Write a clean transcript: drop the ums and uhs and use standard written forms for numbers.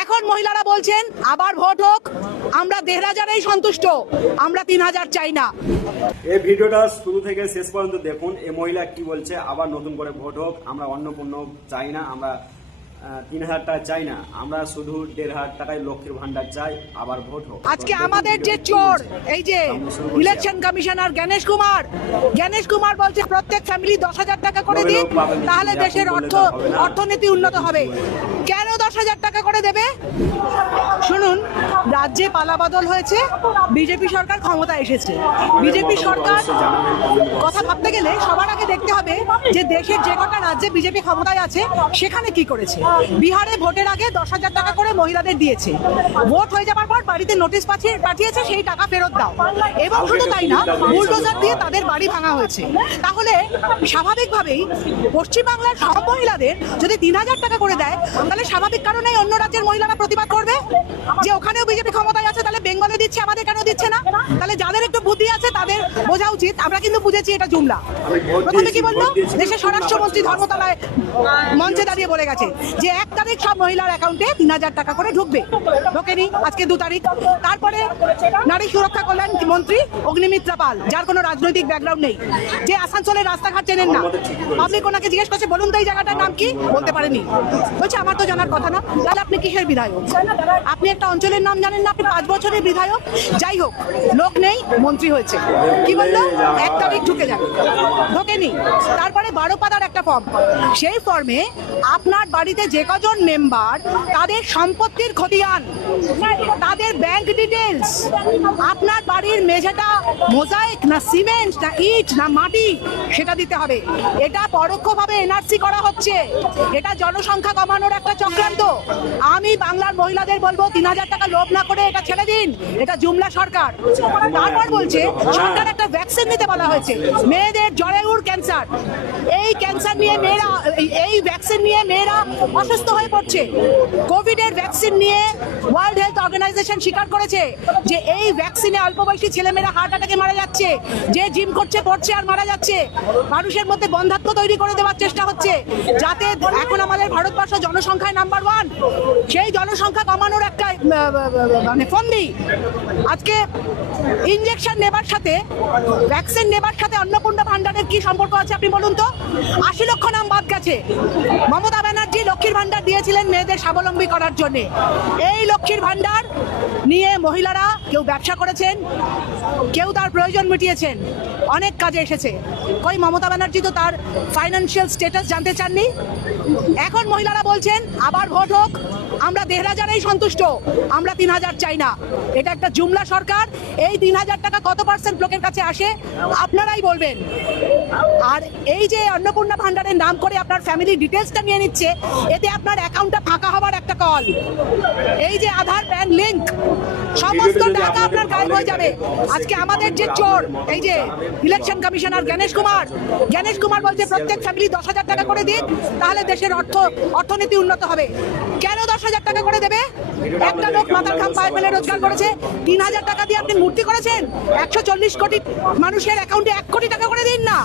এখন মহিলারা বলছেন আবার ভোট হোক, আমরা ১,৫০০ সন্তুষ্ট, আমরা ৩,০০০ চাই না। এই ভিডিওটা শুরু থেকে শেষ পর্যন্ত দেখুন। এই মহিলা কি বলছে, আবার নতুন করে ভোট হোক, আমরা অন্নপূর্ণ চাই না, আমরা ৩,০০০ টাকা চাই না, আমরা শুধু ১,৫০০ টাকায় লক্ষ্মীর ভান্ডার চাই, আবার ভোট হোক। আজকে আমাদের যে চোর, এই যে ইলেকশন কমিশনার গণেশ কুমার বলছে প্রত্যেক ফ্যামিলি ১০,০০০ টাকা করে দিন, তাহলে দেশের অর্থনীতি উন্নত হবে। কেন ১০,০০০ টাকা করে দেবে? শুনুন, রাজ্যে পালাবদল হয়েছে, বিজেপি সরকার ক্ষমতা এসেছে। বিজেপি সরকার কথা ভাবতে গেলে সবার আগে দেখতে হবে যে দেশের যে কটা রাজ্যে বিজেপি ক্ষমতায় আছে সেখানে কি করেছে। বিহারে ভোটের আগে ১০,০০০ টাকা করে মহিলাদের দিয়েছে, ভোট হয়ে যাবার পর বাড়িতে নোটিশ পাঠিয়েছে সেই টাকা ফেরত দাও, এবং শুধু তাই না, বুলডোজার দিয়ে তাদের বাড়ি ভাঙা হয়েছে। তাহলে স্বাভাবিকভাবেই পশ্চিমবাংলার সব মহিলাদের যদি ৩,০০০ টাকা করে দেয়, তাহলে স্বাভাবিক কারণেই অন্য রাজ্যের মহিলারা প্রতিবাদ করবে যে ওখানেও বিজেপি ক্ষমতায় আছে, তাহলে বেঙ্গলে দিচ্ছে, আমাদের কেন দিচ্ছে না? তাহলে যাদের একটু বুদ্ধি আছে তাদের বোঝা উচিত। আমরা কিন্তু বুঝেছি এটা জুমলা। প্রথমে কি বললো, দেশের স্বরাষ্ট্রমন্ত্রী ধর্মতলায় মঞ্চে দাঁড়িয়ে বলে গেছে যে ১ তারিখ সব মহিলার অ্যাকাউন্টে ৩,০০০ টাকা করে ঢুকবে। ঢোকেনি, আজকে ২ তারিখ। তারপরে নারী সুরক্ষা কল্যাণ মন্ত্রী অগ্নিমিত্রা পাল, যার কোনো রাজনৈতিক ব্যাকগ্রাউন্ড নেই, যে আসানসোলের রাস্তাঘাট চেনেন না, পাবলিক ওনাকে জিজ্ঞেস করছে বলুন তো এই জায়গাটার নাম কি, বলতে পারেনি। বলছে আমার তো জানার কথা না। তাহলে আপনি কিসের বিধায়ক? আপনি একটা অঞ্চলের নাম জানেন না, আপনি ৫ বছরের বিধায়ক। যাই হোক, লোক নেই, মন্ত্রী হয়েছে। কি বললো, ১ তারিখ ঢুকে যাবে, ঢোকেনি। তারপরে ১২ পাতার একটা ফর্ম, সেই ফর্মে আপনার বাড়িতে যে কজন মেম্বার, তাদের সম্পত্তির খতিয়ান, তাদের ব্যাংক ডিটেলস, আপনার বাড়ির মেঝেটা মোজাইক না সিমেন্ট না ইট না মাটি, সেটা দিতে হবে। এটা পরোক্ষভাবে এনআরসি করা হচ্ছে, এটা জনসংখ্যা কমানোর একটা চক্রান্ত। আমি বাংলার মহিলাদের বলবো ৩,০০০ টাকা লোভ না করে এটা ছেড়ে দিন, এটা জুমলা সরকার। তারপর বলছে সরকার একটা ভ্যাকসিন নিতে বলা হয়েছে, মেয়েদের জরায়ুর ক্যান্সার। এই ক্যান্সার নিয়ে মেয়েরা, এই ভ্যাকসিন নিয়ে মেয়েরা অসুস্থ হয়ে পড়ছে। কোভিডের ভ্যাকসিন নিয়ে ওয়ার্ল্ড হেলথ অর্গানাইজেশন স্বীকার করেছে যে এই ভ্যাকসিনে অল্প বয়সী ছেলেমেয়েরা হার্ট অ্যাটাকে মারা যাচ্ছে, যে জিম করছে পড়ছে আর মারা যাচ্ছে। মানুষের মধ্যে বন্ধাত্ম তৈরি করে দেওয়ার চেষ্টা হচ্ছে, যাতে এখন আমাদের ভারতবর্ষ জনসংখ্যায় নাম্বার 1, সেই জনসংখ্যা কমানোর একটা মানে ফন্দি। আজকে ইনজেকশন নেবার সাথে, ভ্যাকসিন নেবার সাথে অন্নপূর্ণা ভান্ডারের কি সম্পর্ক আছে আপনি বলুন তো? ৮০ লক্ষ নাম বাদ গেছে। মমতা ব্যানার্জি লক্ষ্মীর ভান্ডার দিয়েছিলেন মেয়েদের স্বাবলম্বী করার জন্য। এই লক্ষ্মীর ভান্ডার নিয়ে মহিলারা কেউ ব্যবসা করেছেন, কেউ তার প্রয়োজন মিটিয়েছেন, অনেক কাজে এসেছে। কই মমতা ব্যানার্জি তো তার ফাইন্যান্সিয়াল স্ট্যাটাস জানতে চাননি। এখন মহিলারা বলছেন আবার ভোট হোক, আমরা ১,৫০০ সন্তুষ্ট, আমরা ৩,০০০ চাই না। এটা একটা জুমলা সরকার। এই ৩,০০০ টাকা কত % লোকের কাছে আসে আপনারাই বলবেন। আর এই যে অন্নপূর্ণা ভান্ডারের নাম করে আপনার ফ্যামিলি ডিটেলসটা নিয়ে নিচ্ছে, এতে আপনার অ্যাকাউন্টটা ফাঁকা হবার একটা কল। এই যে আধার প্যান লিংক, সমস্ত টাকা আপনার গায়েব হয়ে যাবে। আজকে আমাদের যে চোর, এই যে ইলেকশন কমিশনার গণেশ কুমার বলছে প্রত্যেক ফ্যামিলি ১০,০০০ টাকা করে দিন, তাহলে দেশের অর্থনীতি উন্নত হবে। কেন ১০,০০০ টাকা করে দেবে? একটা লোক মাথার ঘাম পায়ে ফেলে রোজগার করেছে, ৩,০০০ টাকা দিয়ে আপনি মূর্তি করেছেন। ১৪০ কোটি মানুষের অ্যাকাউন্টে ১ কোটি টাকা করে দিন না।